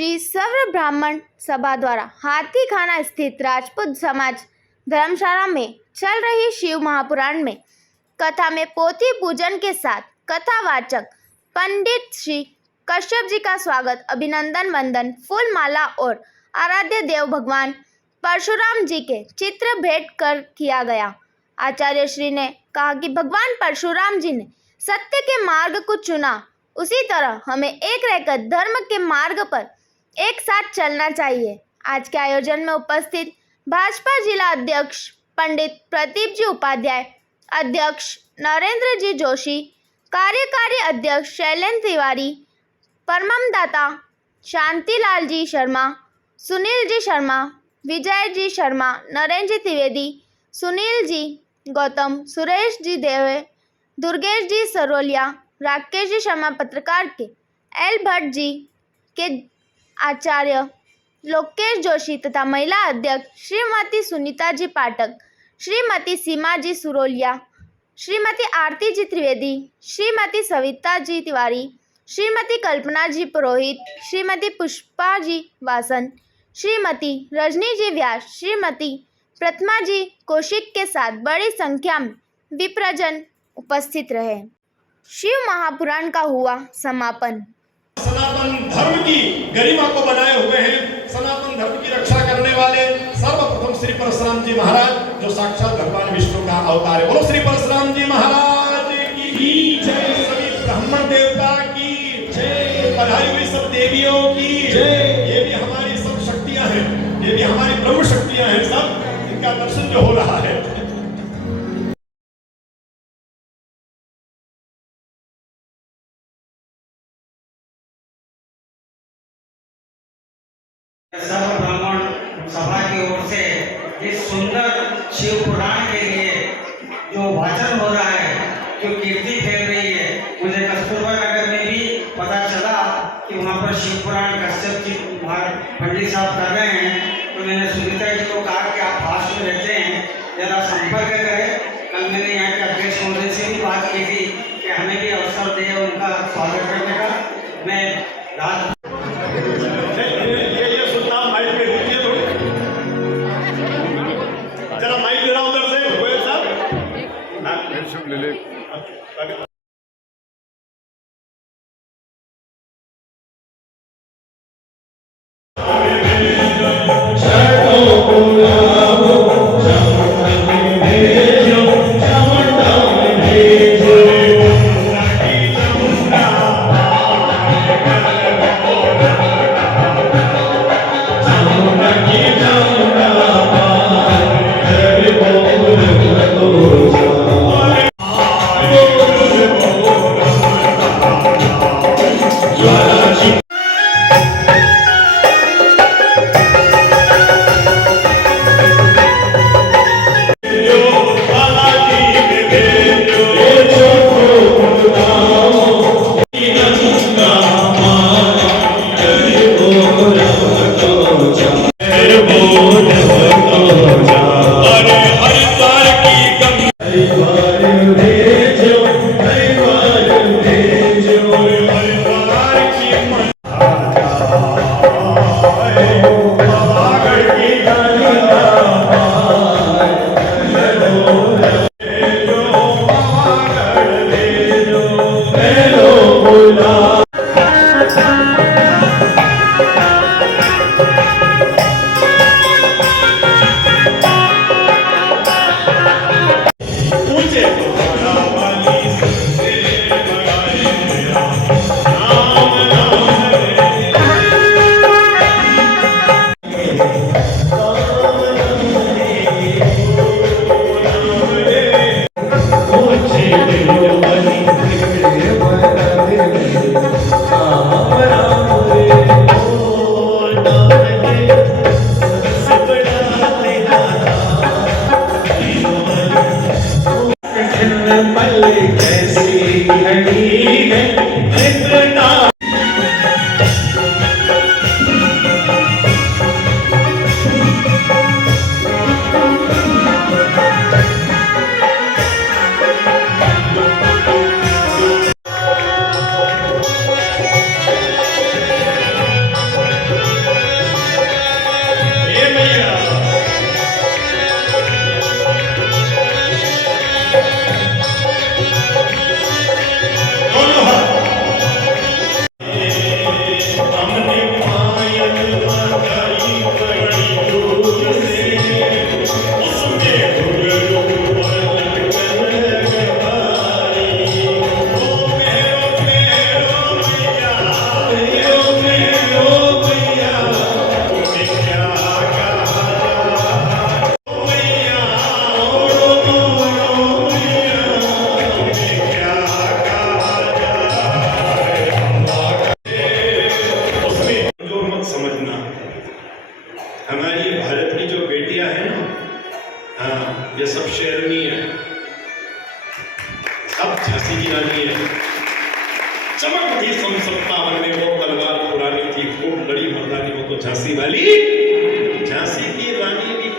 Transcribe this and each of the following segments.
श्री सर्व ब्राह्मण सभा द्वारा हाथी खाना स्थित राजपूत समाज धर्मशाला में चल रही शिव महापुराण में कथा में पोथी पूजन के साथ कथावाचक पंडित श्री कश्यप जी का स्वागत, अभिनंदन, वंदन, फूल माला और आराध्य देव भगवान परशुराम जी के चित्र भेंट कर किया गया। आचार्य श्री ने कहा कि भगवान परशुराम जी ने सत्य के मार्ग को चुना, उसी तरह हमें एक रहकर धर्म के मार्ग पर एक साथ चलना चाहिए। आज के आयोजन में उपस्थित भाजपा जिला अध्यक्ष पंडित प्रदीप जी उपाध्याय, अध्यक्ष नरेंद्र जी जोशी, कार्यकारी अध्यक्ष शैलेंद्र तिवारी, परमदाता शांतिलाल जी शर्मा, सुनील जी शर्मा, विजय जी शर्मा, नरेंद्र जी त्रिवेदी, सुनील जी गौतम, सुरेश जी देवे, दुर्गेश जी सरोलिया, राकेश जी शर्मा, पत्रकार के एल भट्ट जी के आचार्य लोकेश जोशी तथा महिला अध्यक्ष श्रीमती सुनीता जी पाठक, श्रीमती सीमा जी सुरोलिया, श्रीमती आरती जी त्रिवेदी, श्रीमती सविता जी तिवारी, श्रीमती कल्पना जी पुरोहित, श्रीमती पुष्पा जी वासन, श्रीमती रजनी जी व्यास, श्रीमती प्रतिमा जी कौशिक के साथ बड़ी संख्या में विप्रजन उपस्थित रहे। शिव महापुराण का हुआ समापन। सनातन धर्म की गरिमा को बनाए हुए हैं, सनातन धर्म की रक्षा करने वाले सर्वप्रथम श्री परशुराम जी महाराज, जो साक्षात भगवान विष्णु का अवतार है। बोलो श्री परशुराम जी महाराज की जय, सभी ब्राह्मण देवता की जय, पधारी हुई सब देवियों की जय। ये भी हमारी सब शक्तियां हैं, ये भी हमारी ब्रह्म शक्तियां हैं, सब इनका दर्शन जो हो रहा है। सर्व ब्राह्मण सभा की ओर से इस सुंदर शिव पुराण के लिए जो वाचन हो रहा है, जो कीर्ति फैल रही है, मुझे कस्तूरबा नगर में भी पता चला कि वहाँ पर शिव पुराण कश्यप जी पंडित साहब कर रहे हैं। तो मैंने सुनीता जी को कहा कि आप पास में रहते हैं, जरा संपर्क करें। कल मैंने यहाँ के अध्यक्ष महोदय से भी बात की थी कि हमें भी अवसर दे उनका स्वागत करने का। मैं रात ले ले समझना, हमारी भारत की जो बेटियां हैं ना, हाँ, ये सब शेरनी है, सब झांसी की रानी है। चमक थी सन 57 में, वो तलवार पुरानी थी, खूब बड़ी मर्दानी, वो तो झांसी वाली, झांसी की रानी भी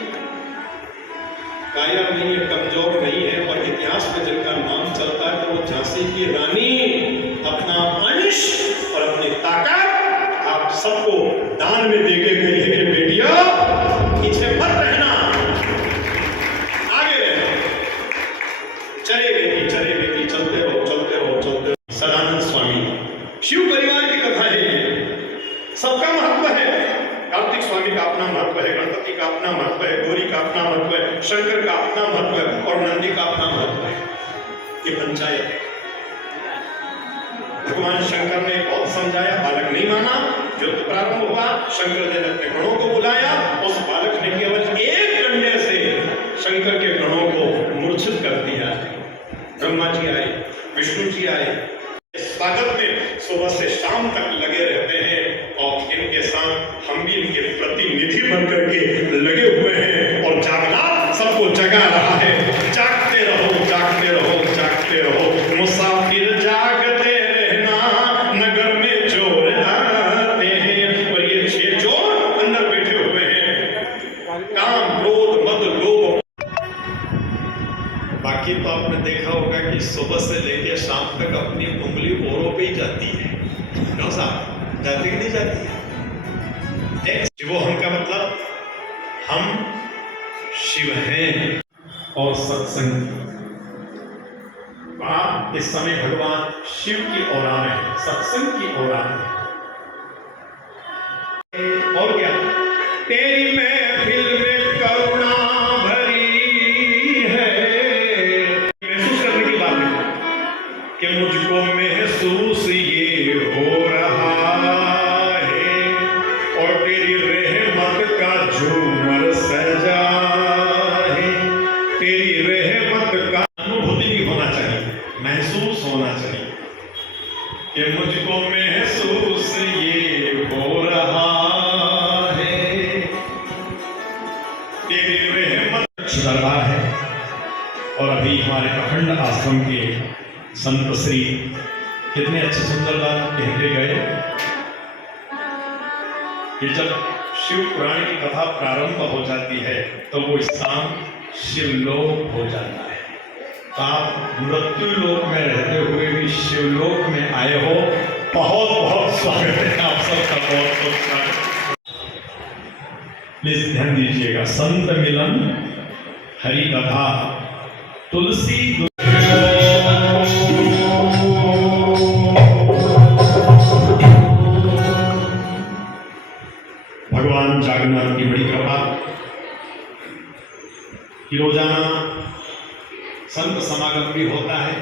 कायर नहीं है, कमजोर नहीं है, और इतिहास में जिनका नाम चलता है तो वो झांसी की रानी अपना अंश और अपनी ताकत आप सबको दान में देके गई है कि बेटियों पीछे मत रहना, आगे रहना, चले बेटी चलते रहो चलते रहो चलते रहो। सदानंद स्वामी, शिव परिवार की कथा है ये, सबका महत्व है। कार्तिक स्वामी का अपना महत्व है, गणपति का अपना महत्व है, गौरी का अपना महत्व है, शंकर का अपना महत्व है, और नंदी का अपना महत्व है। ये पंचायत है। भगवान शंकर ने बहुत समझाया, बालक नहीं माना, युद्ध प्रारंभ हुआ, शंकर ने अपने गणों को बुलाया, उस बालक ने केवल एक डंडे से शंकर के गणों को मूर्छित कर दिया। ब्रह्मा जी आए, विष्णु जी आए, स्वागत में सुबह से शाम तक लगे रहते हैं, और इनके साथ हम भी इनके प्रतिनिधि बनकर के लगे हुए हैं, और जागना सबको जगा रहा है। जागते रहो जागते रहो जागते रहो, मुसाफिर जागते रहना, नगर में चोर आते हैं, और ये 6 चोर अंदर बैठे हुए हैं, काम क्रोध मद लोभ। बाकी तो आपने देखा होगा कि सुबह से लेकर शाम तक अपनी उंगली औरों पे ही जाती है, क्यों साहब, जाती कि नहीं जाती है? शिवोहम का मतलब हम शिव हैं, और सत्संग। आप इस समय भगवान शिव की ओरा में है, सत्संग की ओरा में है। और क्या, तेरी महफिल में करुणा भरी है, महसूस करने की बात है कि मुझको महसूस ये हो रहा है, और तेरी रहमत का झूमर सजा है, तेरी रहमत का अनुभूति भी होना चाहिए, महसूस होना चाहिए कि मुझको महसूस ये हो रहा है, तेरी रहमत। दरबार है, और अभी हमारे अखंड आश्रम के संत श्री कितने अच्छे सुंदर बात कहते गए कि जब शिव पुराण की कथा प्रारंभ हो जाती है तो वो स्थान शिवलोक हो जाता है। आप मृत्यु लोक में रहते हुए भी शिवलोक में आए हो, बहुत बहुत स्वागत है आप सबका, बहुत बहुत स्वागत। प्लीज ध्यान दीजिएगा, संत मिलन, हरि कथा, तुलसी। भगवान जागन्नाथ की बड़ी कृपा कि रोजाना संत समागम भी होता है।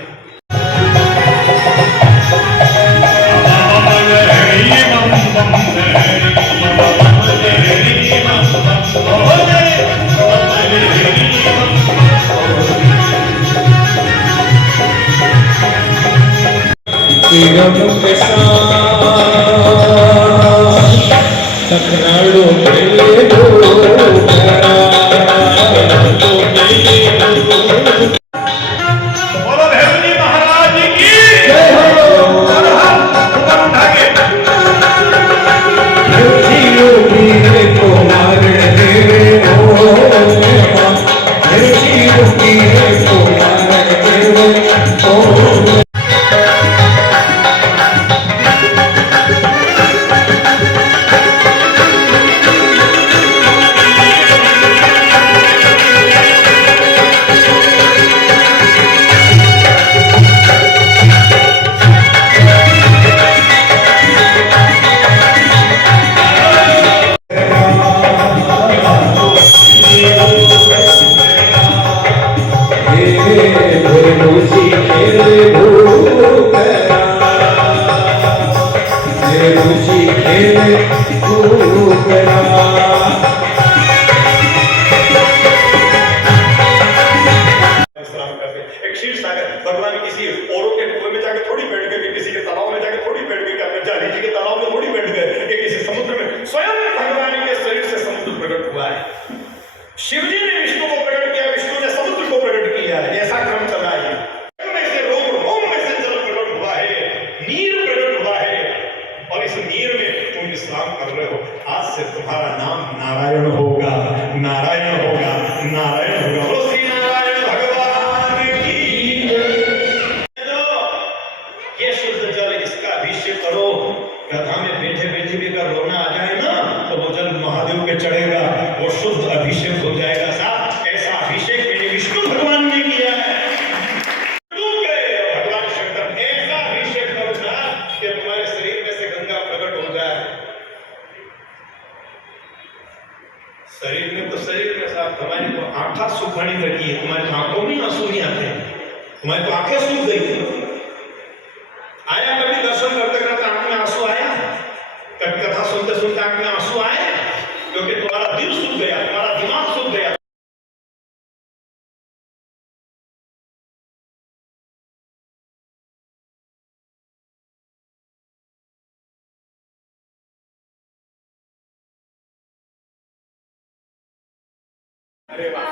शिवजी ने विष्णु को प्रकट किया, विष्णु ने समुद्र को प्रकट किया, ऐसा क्रम चला है। में से रोम में से जल प्रकट हुआ है, नीर प्रकट हुआ है, और इस नीर में तुम विश्राम कर रहे हो। आज से तुम्हारा नाम नारायण होगा, नारायण होगा, नारायण होगा। बोलो श्री नारायण भगवान की जय। ये शुद्ध जल, इसका अभिषेक करो। गधा में बैठे बैठे भी अगर रोना आ जाए ना, तो वो जल महादेव पे चढ़ेगा, वो शुद्ध अभिषेक हो जाएगा। साहब, ऐसा अभिषेक मेरे विष्णु भगवान ने किया है। भगवान शंकर ऐसा अभिषेक करो ना कि तुम्हारे शरीर में से गंगा प्रकट हो जाए। शरीर में तो शरीर में साहब, तुम्हारी तो आंखा सुखानी लगी है, तुम्हारी आंखों में आंसू नहीं आते, तुम्हारी तो आंखें सूख गई है। आया कभी दर्शन करते करते आंख में आंसू आया? कभी कथा सुनते सुनते आंख में आंसू आए? क्योंकि तुम्हारा दिल सूख गया, तुम्हारा दिमाग सूख गया। अरे वाह,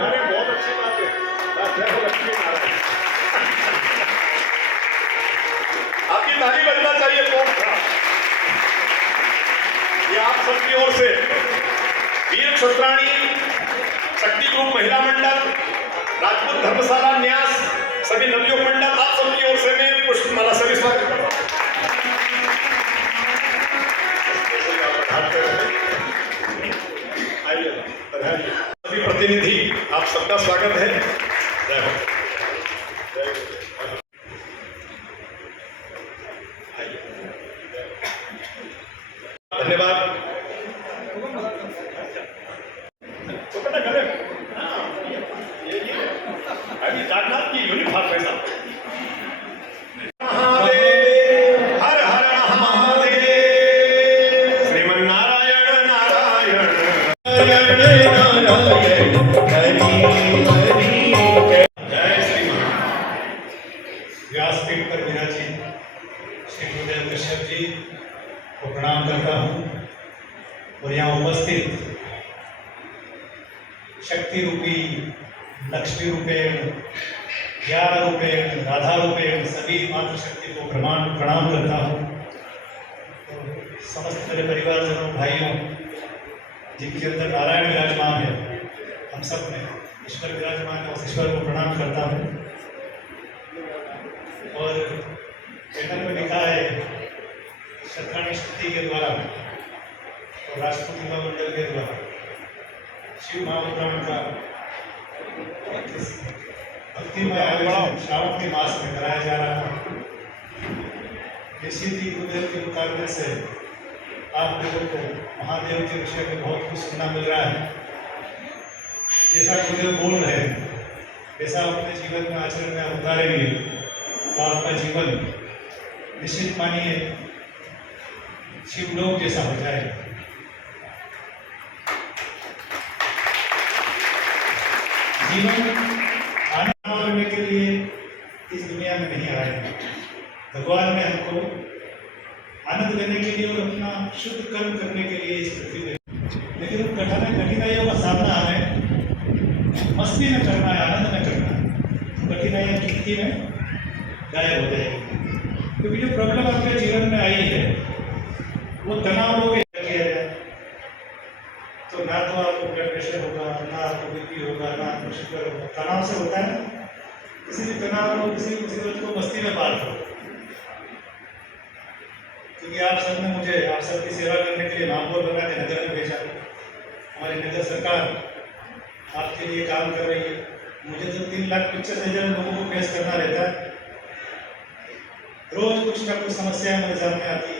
अरे बहुत अच्छी बात है। लक्ष्मी नारायण, आपकी ताली बजना चाहिए। तो ये आप सबकी ओर से वीर क्षत्राणी शक्ति ग्रुप महिला मंडल, राजपूत धर्मशाला न्यास, सभी नवयुवक मंडल, आप सबकी ओर से मैं पुष्पमाला सभी स्वागत करता हूं। सभी प्रतिनिधि, आप सबका स्वागत है। जय हो। धन्यवाद। अभी जागनाथ की यूनिफॉर्म है साहब। महादेव हर हर महादेव, श्रीमन्नारायण नारायण नारायण नारायण हरि हरि। जय श्री महाराज। व्यासपीठ पर विराजित श्री गुरुदेव कश्यप जी को प्रणाम करता हूँ, और यहाँ उपस्थित शक्ति रूपी, लक्ष्मी रूपेण, ज्ञान रूपेण, राधा रूपेण सभी मातृशक्ति को प्रणाम करता हूँ। तो समस्त मेरे परिवारजनों, भाइयों, जिनके अंदर नारायण विराजमान है, हम सब में ईश्वर विराजमान है, उस ईश्वर को प्रणाम करता हूँ। और चैनल में लिखा है क्षत्राणी शक्ति के द्वारा और राजपूत युवा मंडल के द्वारा शिव महापुराण का भक्तिमय आयोजन श्रावण के मास में कराया जा रहा है। निश्चित ही गुरुदेव के मुताबिक से आप लोगों को महादेव के विषय में बहुत कुछ सुनना मिल रहा है। जैसा गुरुदेव बोल रहे हैं, वैसा अपने जीवन में आचरण में उतारेंगे तो आपका जीवन निश्चित मानिए शिवलोक जैसा हो जाएगा। जीवन आनंद करने के लिए इस दुनिया में नहीं आए हैं। भगवान ने हमको आनंद लेने के लिए और अपना शुद्ध कर्म करने के लिए इस पृथ्वी में, लेकिन कठिनाइयों का सामना हमें मस्ती में करना है, आनंद में करना है। तो कठिनाइयाँ चुटकी में गायब हो जाएगी। क्योंकि जो प्रॉब्लम आपके जीवन में आई है वो तनाव को किया जाए तो ना तो आपको ब्लड प्रेशर होगा, ना आपको बीपी होगा, ना आपको शुगर होगा। तनाव से होता है ना, किसी भी तनाव को, किसी भी मुसीबत को मस्ती में पार करो। क्योंकि आप सब ने मुझे आप सबकी सेवा करने के लिए महापौर बना के नगर में भेजा। हमारी नगर सरकार आपके लिए काम कर रही है। मुझे तो 3,65,000 लोगों को फेस करना रहता है। रोज कुछ ना कुछ समस्याएं मेरे सामने आती है।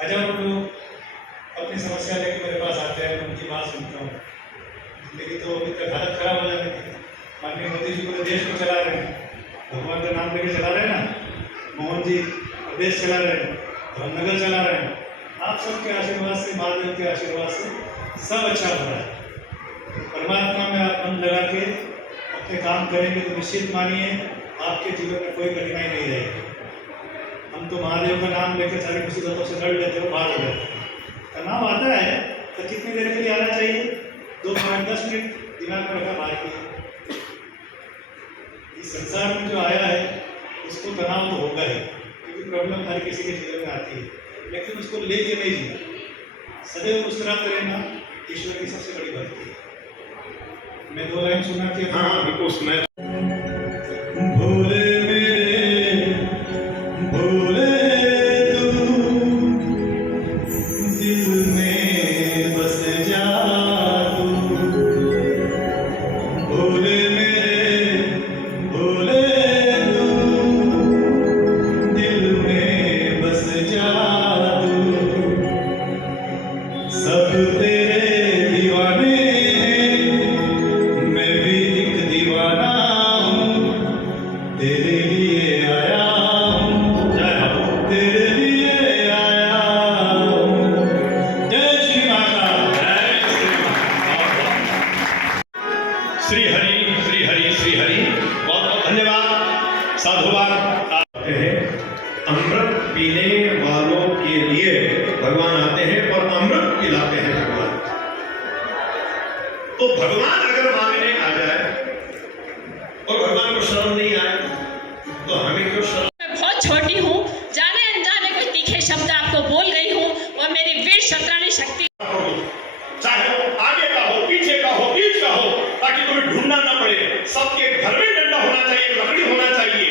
हजारों लोग अपनी समस्या लेकर मेरे पास आते हैं, उनकी बात सुनता हूँ। लेकिन तो अभी तक हालत खराब हो जाती है। माननीय मोदी जी पूरे देश को चला रहे हैं, भगवान का नाम लेकर चला रहे हैं ना। मोहन जी देश चला रहे हैं, धर्मनगर चला रहे हैं। आप सबके आशीर्वाद से, महादेव के आशीर्वाद से सब अच्छा हो रहा है। परमात्मा में आप मन लगा के अपने काम करेंगे तो निश्चित मानिए आपके जीवन में कोई कठिनाई नहीं रहेगी। हम तो महादेव का नाम लेकर सारी मुसीबतों से लड़ लेते हो, पार हो जाते हैं। तनाव आता है तो कितनी देर के लिए आना चाहिए? 2 मिनट 10 मिनट दिमाग में रखा बाहर की। इस संसार में जो आया है उसको तनाव तो होगा ही, क्योंकि प्रॉब्लम हर किसी के जीवन में आती है, लेकिन उसको लेके नहीं जीना, सदैव मुस्कुराते रहना ईश्वर की सबसे बड़ी भक्ति है। मैं 2 लाइन सुना के हाँ बिल्कुल सुना। भोले मेरे भोले तू दिल में बस जा तू, भोले मेरे भोले तू दिल में बस जा तू, सब तेरे दीवाने हैं, मैं भी एक दीवाना हूँ, तेरे लिए आया हूँ, तेरे लिए आया हूँ। जय श्री माता, जय श्री माता। श्री हरि श्री हरि श्री हरि, बहुत बहुत धन्यवाद। साधुवाद आते हैं, अमृत पीने वालों के लिए भगवान आते हैं और अमृत पिलाते हैं भगवान। तो भगवान अगर मांगने आ जाए और भगवान को शर्म नहीं आए तो हमें क्यों शर्म? मैं बहुत छोटी हूँ, जाने अनजाने कोई तीखे शब्द आपको बोल गई हूँ और मेरी वीर शत्रानी शक्ति, चाहे वो आगे का हो, पीछे का हो, बीच का हो, ताकि कोई ढूंढना ना पड़े। सबके घर में डंडा होना चाहिए, लकड़ी होना चाहिए,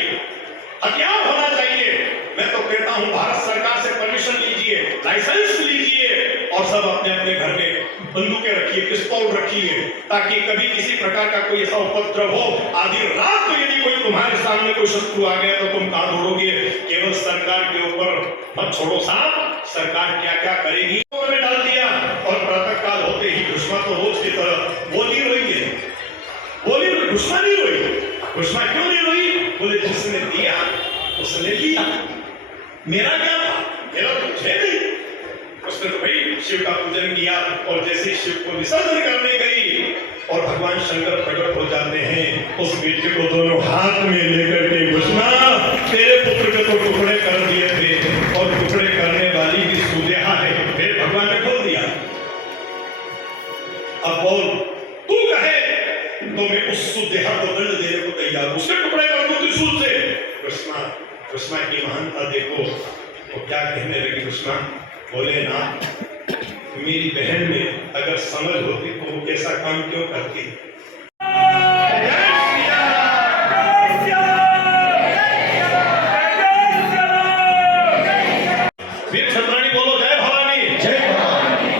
हथियार होना चाहिए। मैं तो कहता हूँ भारत सरकार से परमिशन लीजिए, लाइसेंस लीजिए और सब अपने अपने घर में बंदूकें रखिए, पिस्तौल रखिए, ताकि कभी किसी प्रकार का कोई ऐसा उपद्रव हो, आधी रात को यदि कोई तुम्हारे सामने कोई शत्रु आ गया तो तुम कहां दौड़ोगे? केवल सरकार के ऊपर मत छोड़ो साहब, सरकार क्या क्या करेगी में डाल दिया। और प्रातः काल होते ही दुश्मन तो रोज की तरह बोली रोई है, बोली दुश्मन नहीं रोई। दुश्मन क्यों नहीं रोई? बोले जिसने दिया उसने लिया, मेरा क्या था, मेरा तो मुझे नहीं। उसने तो भाई शिव का पूजन किया और जैसे शिव को विसर्जन करने गई और भगवान शंकर प्रकट हो जाते हैं, उस बेटे को दोनों हाथ में लेकर के घोषणा, तेरे पुत्र के तो टुकड़े कर दिए थे और टुकड़े करने वाली भी सुदेहा है। फिर भगवान ने खोल दिया, अब बोल तू कहे तो मैं उस सुदेहा को दंड देने को तैयार हूं, उसके टुकड़े कर दूं त्रिशूल से। कृष्णा, कृष्णा की महानता देखो, वो क्या कहने लगी कृष्णा? बोले ना, मेरी बहन में अगर समझ होती तो वो कैसा काम क्यों करती? वीर छत्राणी बोलो जय भवानी, जय भवानी।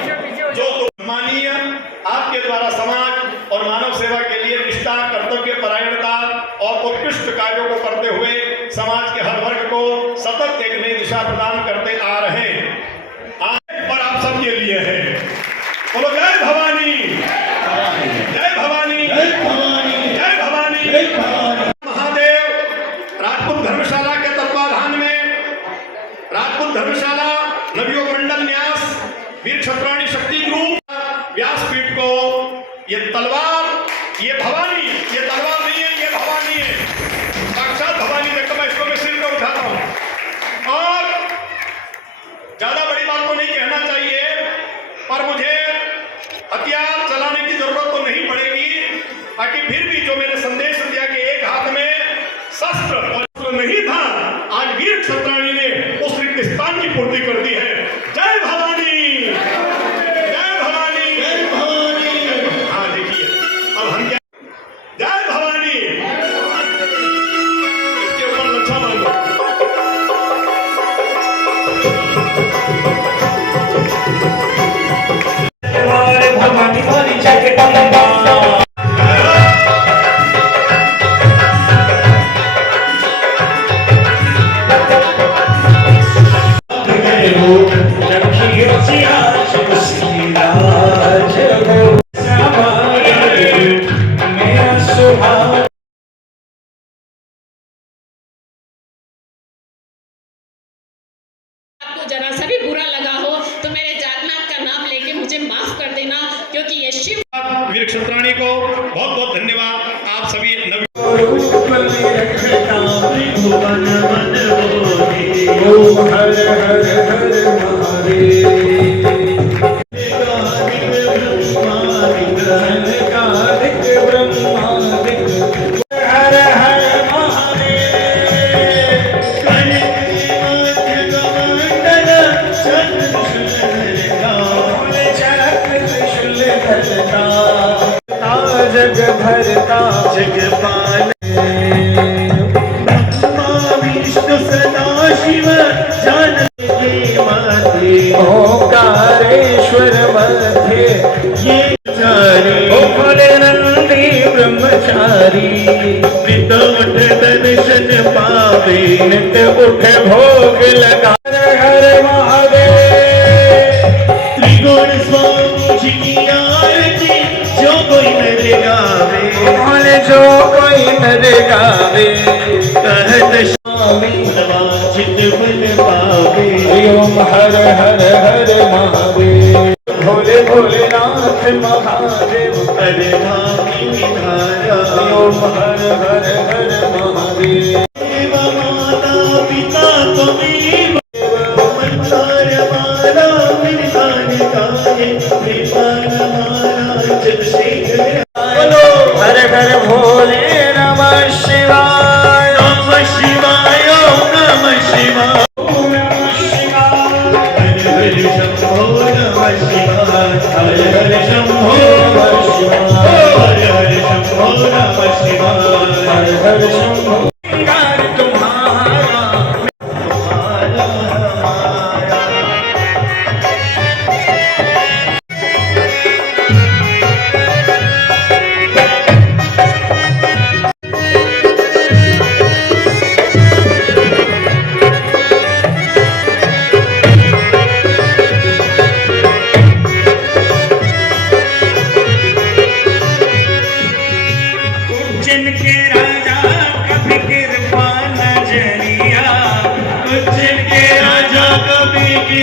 जो तुम मानिए आपके द्वारा समाज और मानव सेवा के लिए निष्ठा, कर्तव्य परायणता और उत्कृष्ट कार्यों को करते हुए समाज के हर वर्ग को सतत एक नई दिशा प्रदान करते आ रहे हैं और आप सबके लिए है। बोलो जय भवानी, जय भवानी, जय भवानी, जय भवानी, जय भवानी। महादेव राजपूत धर्मशाला के तत्वाधान में राजपूत धर्मशाला नवयोग मंडल न्यास वीर छत्राणी शक्ति ग्रुप व्यासपीठ को ये तलवार, ये भवानी, ये तलवार नहीं है, ये भवानी है, साक्षात भवानी। देखो मैं इसको मैं सिर पर उठाता हूं और ज्यादा बड़ी बात तो नहीं कहना चाहिए, पर मुझे हथियार चलाने की जरूरत तो नहीं पड़ेगी, ताकि फिर भी जो मैंने संदेश दिया कि एक हाथ में शस्त्र और नहीं था, आज वीर छत्राणी ने उस रिक्त स्थान की पूर्ति कर दी है। जय भवानी, जय भवानी, जय भवानी। हाँ देखिए अब हम क्या, जय भवानी, इसके ऊपर लच्छा मांगो। भवानी वाली जगत आपको जरा सा भी बुरा लगा हो तो मेरे जागनाथ का नाम लेके मुझे माफ कर देना, क्योंकि ये शिव। वीर छत्राणी को बहुत बहुत धन्यवाद। आप सभी हर हर हर महादेव। ओंकारेश्वर मध्य ये चारी भोले नंदी ब्रह्मचारी नित उठ दर्शन पावे नित उठ भोग लगा हर महादेव त्रिगुण स्वामी जी की आरती जो कोई नर गावे बोले जो कोई नर गावे कहत स्वामी वांछित फल पावे ओम हर हर हर महादेव भोले भोलेनाथ महादेव परमात्मी धारा ओम हर हर हर महादेव माता पिता त्वमेव मंत्र माला विधान गाये विधान माला जब शेखर हर हर भोले नमः शिवाय नमः शिवाय नमः शिवाय ओम नमः शिवाय हर हर शंभो नमः शिवाय हर हर शंभो नमः शिवाय हर हर शंभो नमः शिवाय हर हर शंभो जिनके राजा कभी कृपा नजरिया, जिनके राजा कभी